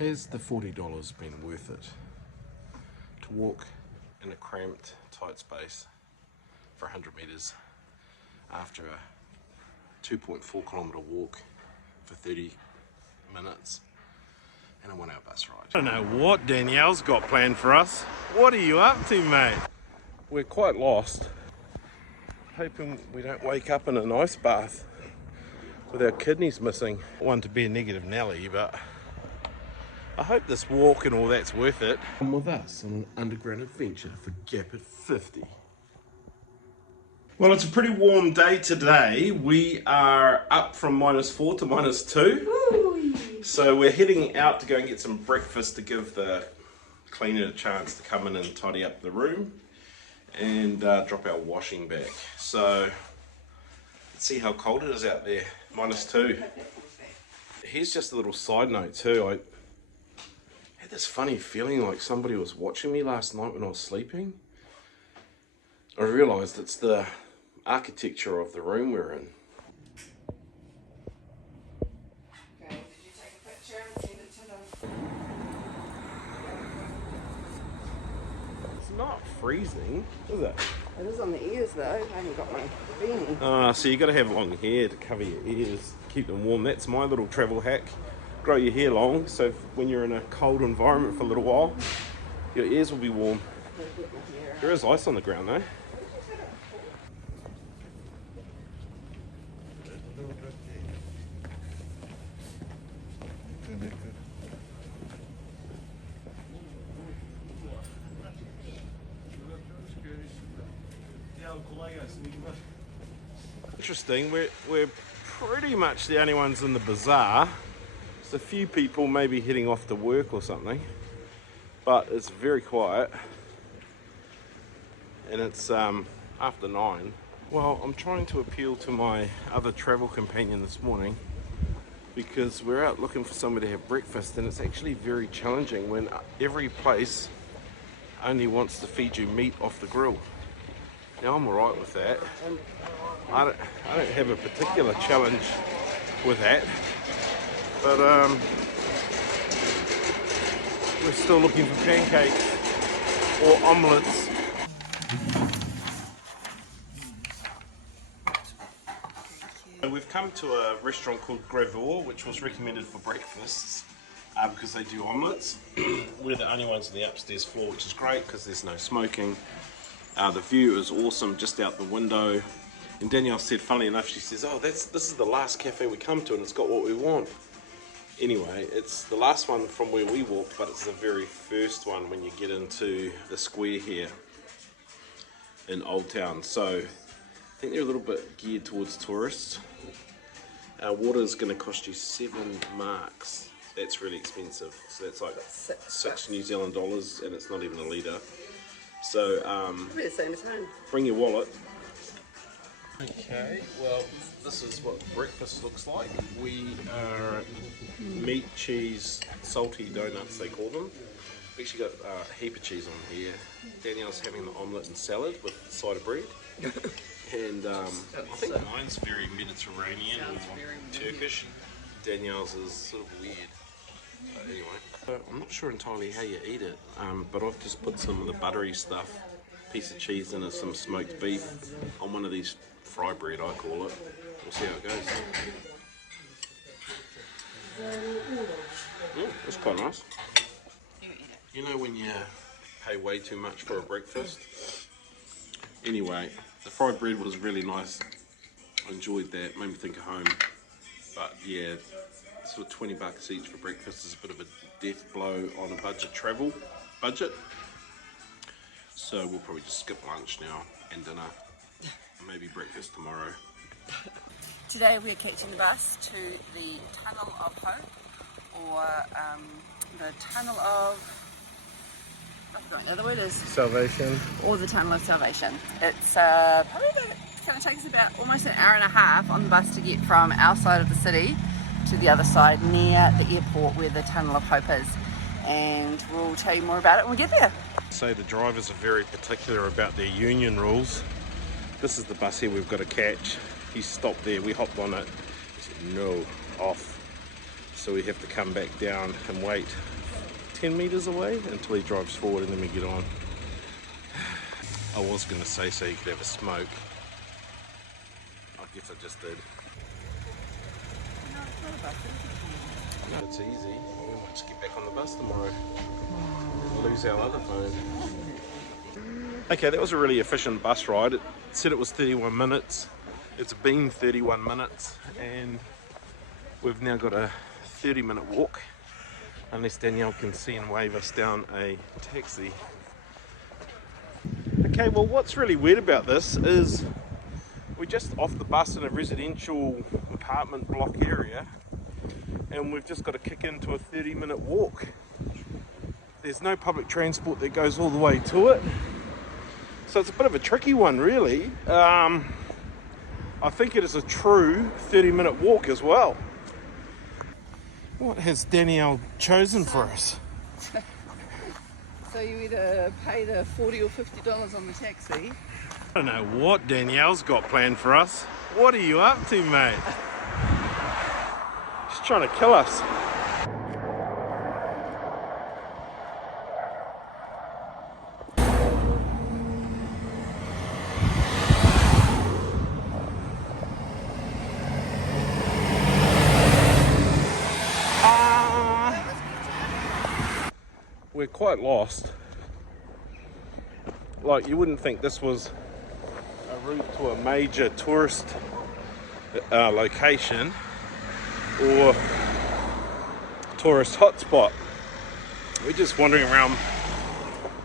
Has the $40 been worth it to walk in a cramped, tight space for 100 metres after a 2.4 kilometre walk for 30 minutes and a 1 hour bus ride? I don't know what Danielle's got planned for us. What are you up to, mate? We're quite lost. Hoping we don't wake up in an ice bath with our kidneys missing. One to be a negative Nelly, but I hope this walk and all that's worth it. Come with us on an underground adventure for Gap at 50. Well, it's a pretty warm day today. We are up from -4 to -2. Woo! So we're heading out to go and get some breakfast to give the cleaner a chance to come in and tidy up the room and drop our washing back. So let's see how cold it is out there. -2. Here's just a little side note too. I had this funny feeling like somebody was watching me last night when I was sleeping. I realised it's the architecture of the room we're in. Okay, did you take a picture and send it to them? It's not freezing, is it? It is on the ears though. I haven't got my beanie. So you got to have long hair to cover your ears, keep them warm. That's my little travel hack. Grow your hair long, so when you're in a cold environment for a little while, your ears will be warm. There is ice on the ground though. Interesting, we're pretty much the only ones in the bazaar. There's a few people maybe heading off to work or something, but it's very quiet and it's after 9. Well, I'm trying to appeal to my other travel companion this morning because we're out looking for somewhere to have breakfast, and it's actually very challenging when every place only wants to feed you meat off the grill. Now I'm alright with that. I don't have a particular challenge with that, but we're still looking for pancakes or omelettes. So we've come to a restaurant called Gravor, which was recommended for breakfasts because they do omelettes. We're the only ones on the upstairs floor, which is great because there's no smoking. The view is awesome just out the window. And Danielle said, funnily enough, she says, oh, this is the last cafe we come to and it's got what we want. Anyway, it's the last one from where we walked, but it's the very first one when you get into the square here in Old Town. So I think they're a little bit geared towards tourists. Water is going to cost you 7 marks. That's really expensive. So that's like 6 New Zealand dollars, and it's not even a litre. So Probably the same as home. Bring your wallet. Okay, well, this is what breakfast looks like. We are meat, cheese, salty donuts, they call them. We actually got a heap of cheese on here. Danielle's having the omelette and salad with a side of bread. And I think mine's very Mediterranean or Turkish. Danielle's is sort of weird. Anyway, I'm not sure entirely how you eat it, but I've just put some of the buttery stuff, piece of cheese in it, some smoked beef on one of these fry bread, I call it. We'll see how it goes. That's quite nice. You know when you pay way too much for a breakfast? Anyway, the fried bread was really nice. I enjoyed that, made me think of home. But yeah, sort of 20 bucks each for breakfast is a bit of a death blow on a travel budget. So we'll probably just skip lunch now and dinner, maybe breakfast tomorrow. Today we're catching the bus to the Tunnel of Hope, or the Tunnel of, I forgot what the other word is. Salvation. Or the Tunnel of Salvation. It's probably going to take us about almost an hour and a half on the bus to get from our side of the city to the other side near the airport where the Tunnel of Hope is. And we'll tell you more about it when we get there. So the drivers are very particular about their union rules. This is the bus here we've got to catch. He stopped there, we hopped on it. He said, no, off. So we have to come back down and wait 10 meters away until he drives forward and then we get on. I was going to say so you could have a smoke. I guess I just did. No, it's not a bus, is it? No, it's easy. We might just get back on the bus tomorrow and lose our other phone. Okay, that was a really efficient bus ride. It said it was 31 minutes. It's been 31 minutes and we've now got a 30-minute walk, unless Danielle can see and wave us down a taxi. Okay, well what's really weird about this is we're just off the bus in a residential apartment block area and we've just got to kick into a 30-minute walk. There's no public transport that goes all the way to it, so it's a bit of a tricky one really. I think it is a true 30-minute walk as well. What has Danielle chosen for us? So you either pay the $40 or $50 on the taxi. I don't know what Danielle's got planned for us. What are you up to, mate? She's trying to kill us. We're quite lost. Like, you wouldn't think this was a route to a major tourist location or tourist hotspot. We're just wandering around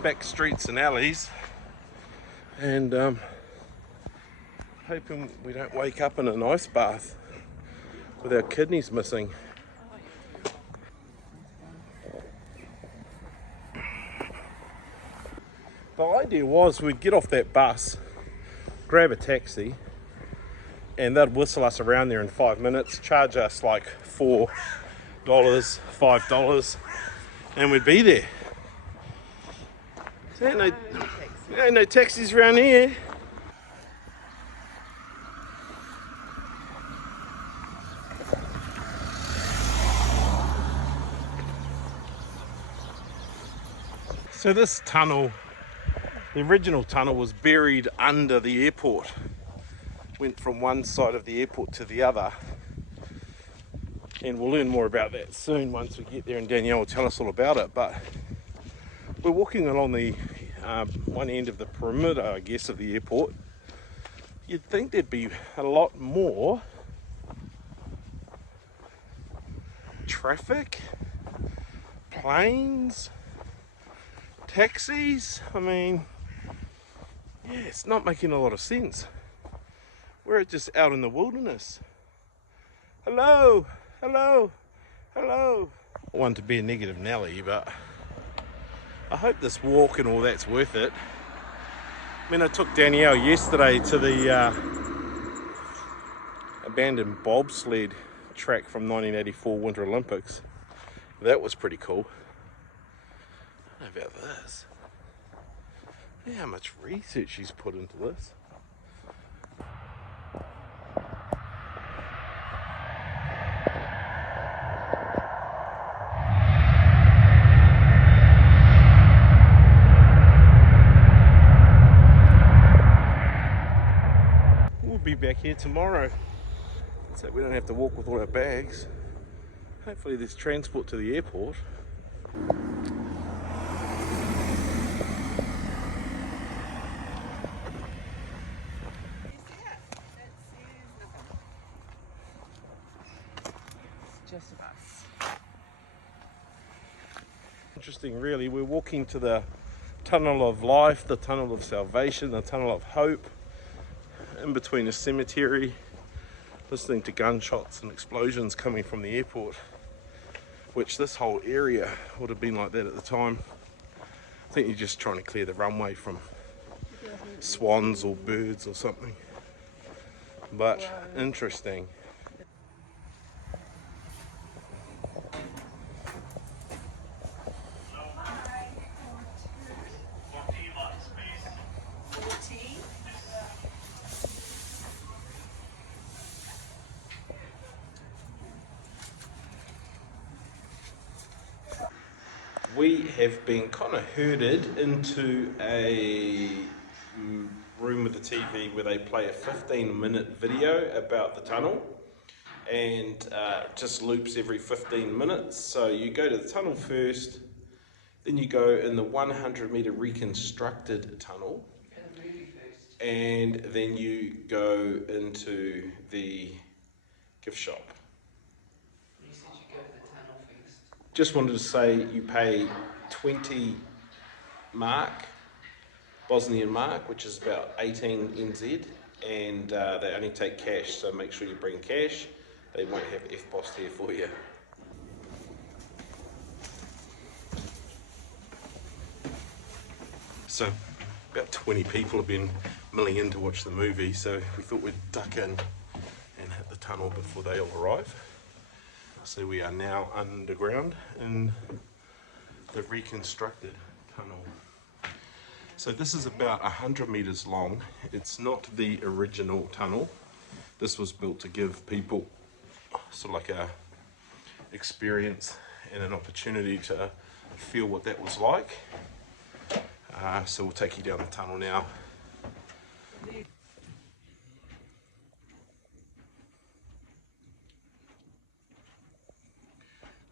back streets and alleys and hoping we don't wake up in an ice bath with our kidneys missing. The idea was we'd get off that bus, grab a taxi, and they'd whistle us around there in 5 minutes, charge us like $4, $5, and we'd be there. There ain't no taxis around here. So this tunnel, the original tunnel, was buried under the airport. Went from one side of the airport to the other. And we'll learn more about that soon once we get there and Danielle will tell us all about it. But we're walking along the one end of the perimeter, I guess, of the airport. You'd think there'd be a lot more traffic, planes, taxis. I mean, yeah, it's not making a lot of sense. We're just out in the wilderness. Hello, hello, hello. I want to be a negative Nelly, but I hope this walk and all that's worth it. I mean, I took Danielle yesterday to the abandoned bobsled track from 1984 Winter Olympics. That was pretty cool. I don't know about this. Look how much research she's put into this. We'll be back here tomorrow, so we don't have to walk with all our bags. Hopefully there's transport to the airport. Just a bus. Interesting, really. We're walking to the Tunnel of Life, the Tunnel of Salvation, the Tunnel of Hope, in between a cemetery, listening to gunshots and explosions coming from the airport, which this whole area would have been like that at the time. I think you're just trying to clear the runway from swans or birds or something. But interesting. we have been kind of herded into a room with a TV where they play a 15-minute video about the tunnel, and just loops every 15 minutes. So you go to the tunnel first, then you go in the 100-meter reconstructed tunnel, and then you go into the gift shop. You said you go to the tunnel first. Just wanted to say you pay 20 mark, Bosnian mark, which is about 18 NZ, and they only take cash, so make sure you bring cash. They won't have FPOS here for you. So about 20 people have been milling in to watch the movie, so we thought we'd duck in and hit the tunnel before they all arrive. So we are now underground in the reconstructed tunnel. So this is about 100 meters long. It's not the original tunnel. This was built to give people sort of like a experience and an opportunity to feel what that was like. So we'll take you down the tunnel now.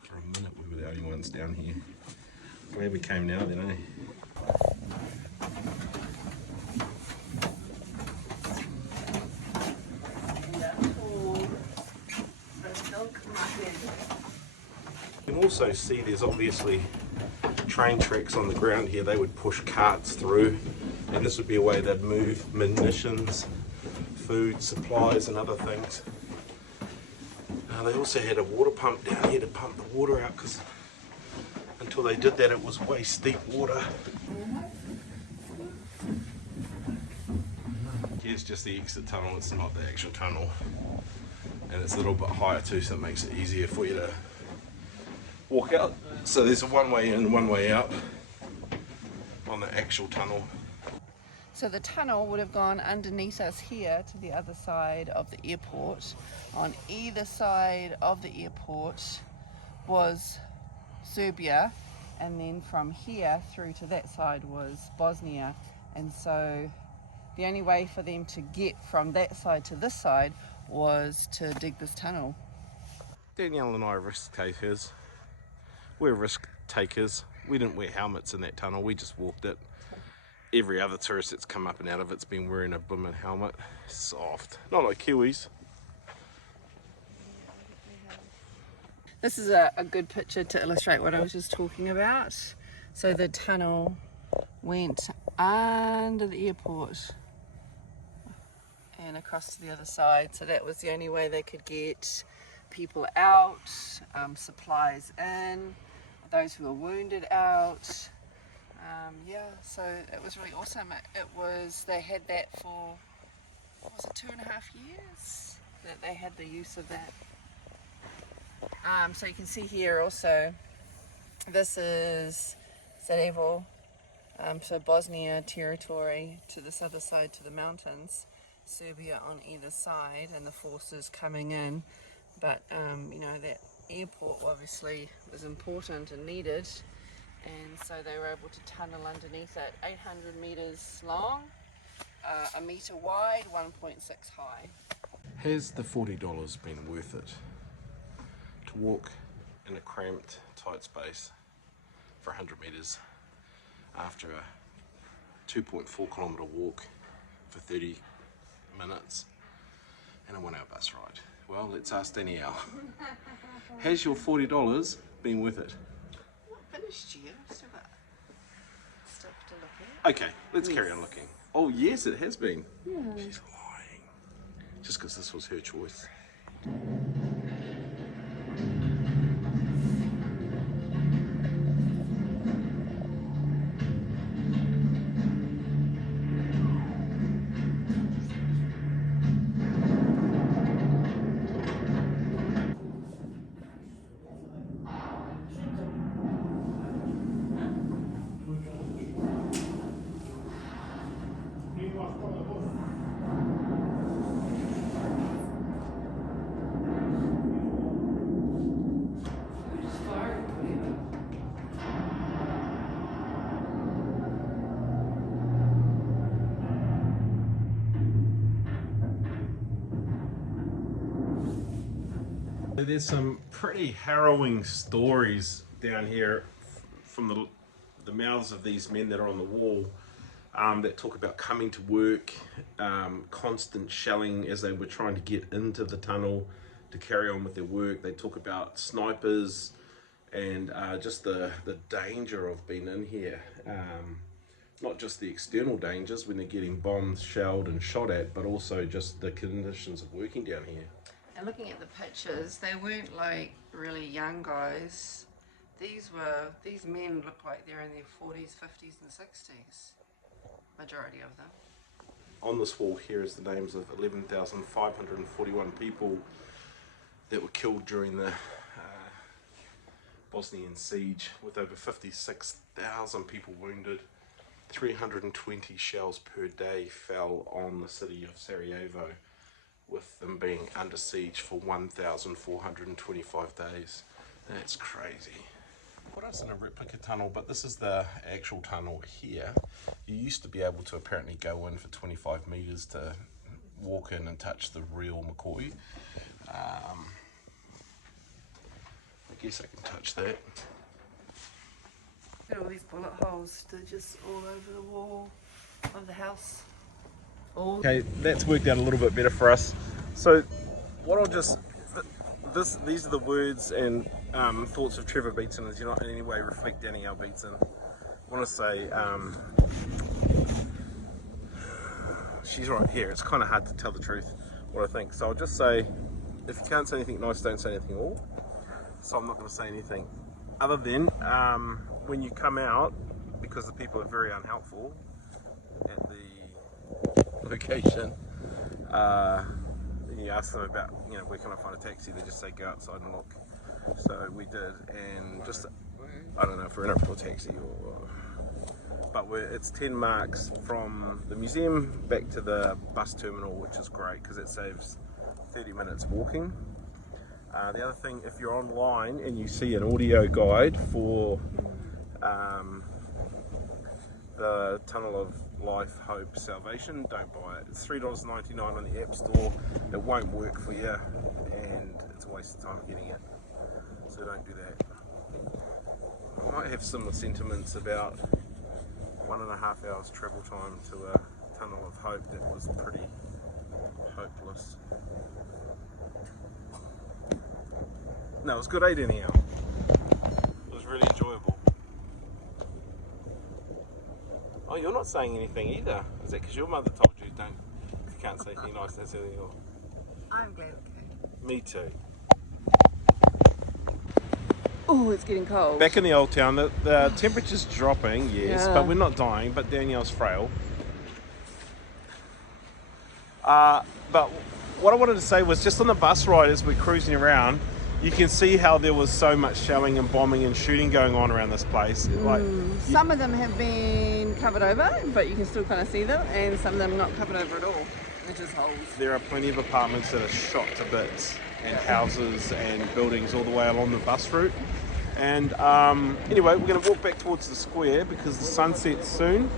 For a minute we were the only ones down here. Glad we came now then, eh? You can also see there's obviously train tracks on the ground here. They would push carts through, and this would be a way they'd move munitions, food, supplies and other things. They also had a water pump down here to pump the water out, because until they did that it was waist deep water. Here's just the exit tunnel, it's not the actual tunnel, and it's a little bit higher too, so it makes it easier for you to walk out. So there's a one way in, one way out on the actual tunnel. So the tunnel would have gone underneath us here to the other side of the airport. On either side of the airport was Serbia, and then from here through to that side was Bosnia. And so the only way for them to get from that side to this side was to dig this tunnel. Danielle and I are risk takers. We're risk takers. We didn't wear helmets in that tunnel, we just walked it. Every other tourist that's come up and out of it's been wearing a blooming helmet. Soft. Not like Kiwis. This is a good picture to illustrate what I was just talking about. So the tunnel went under the airport and across to the other side. So that was the only way they could get people out, supplies in, those who were wounded out. Yeah, so it was really awesome. They had that for, what was it, 2.5 years that they had the use of that. So you can see here also, this is Sarajevo, so Bosnia territory to this other side, to the mountains, Serbia on either side, and the forces coming in. But you know, that airport obviously was important and needed, and so they were able to tunnel underneath it. 800 meters long, a meter wide, 1.6 high. Has the $40 been worth it to walk in a cramped, tight space for 100 meters after a 2.4 kilometer walk for 30 minutes and a 1 hour bus ride? Well, let's ask Danielle. Has your $40 been worth it? Not finished yet, still got stuff to look at. Okay, let's carry on looking. Oh yes, it has been. Yeah. She's lying. Just because this was her choice. There's some pretty harrowing stories down here from the mouths of these men that are on the wall, that talk about coming to work, constant shelling as they were trying to get into the tunnel to carry on with their work. They talk about snipers and just the danger of being in here. Not just the external dangers when they're getting bombed, shelled and shot at, but also just the conditions of working down here. And looking at the pictures, they weren't like really young guys. These men look like they're in their 40s, 50s and 60s. Majority of them. On this wall here is the names of 11,541 people that were killed during the Bosnian siege, with over 56,000 people wounded. 320 shells per day fell on the city of Sarajevo, with them being under siege for 1,425 days. That's crazy. Put us in a replica tunnel, but this is the actual tunnel here. You used to be able to apparently go in for 25 meters to walk in and touch the real McCoy. I guess I can touch that. Look at all these bullet holes. They're just all over the wall of the house. Okay, that's worked out a little bit better for us. So what I'll just, these are the words and thoughts of Trevor Beatson, as you're not in any way reflect Danielle Beatson. I want to say, she's right here. It's kind of hard to tell the truth, what I think. So I'll just say, if you can't say anything nice, don't say anything at all. So I'm not going to say anything other than when you come out, because the people are very unhelpful at the location, and you ask them about, where can I find a taxi, they just say go outside and look. So we did, and just, I don't know if we're in it for a taxi but it's 10 marks from the museum back to the bus terminal, which is great because it saves 30 minutes walking. The other thing, if you're online and you see an audio guide for the Tunnel of Life, Hope, Salvation, don't buy it. It's $3.99 on the App Store. It won't work for you, and it's a waste of time getting it. So don't do that. I might have similar sentiments about 1.5 hours travel time to a Tunnel of Hope that was pretty hopeless. No, it was good, anyhow. It was really enjoyable. Oh, you're not saying anything either. Is that because your mother told you if you can't say anything nice, that's anything else? I'm glad it came. Me too. Oh, it's getting cold. Back in the old town, the temperature's dropping, yes, but we're not dying, but Danielle's frail. But what I wanted to say was, just on the bus ride as we're cruising around, you can see how there was so much shelling and bombing and shooting going on around this place. Some of them have been covered over, but you can still kind of see them, and some of them not covered over at all. They're just holes. There are plenty of apartments that are shot to bits, and houses and buildings all the way along the bus route. And anyway, we're going to walk back towards the square because the sun sets soon.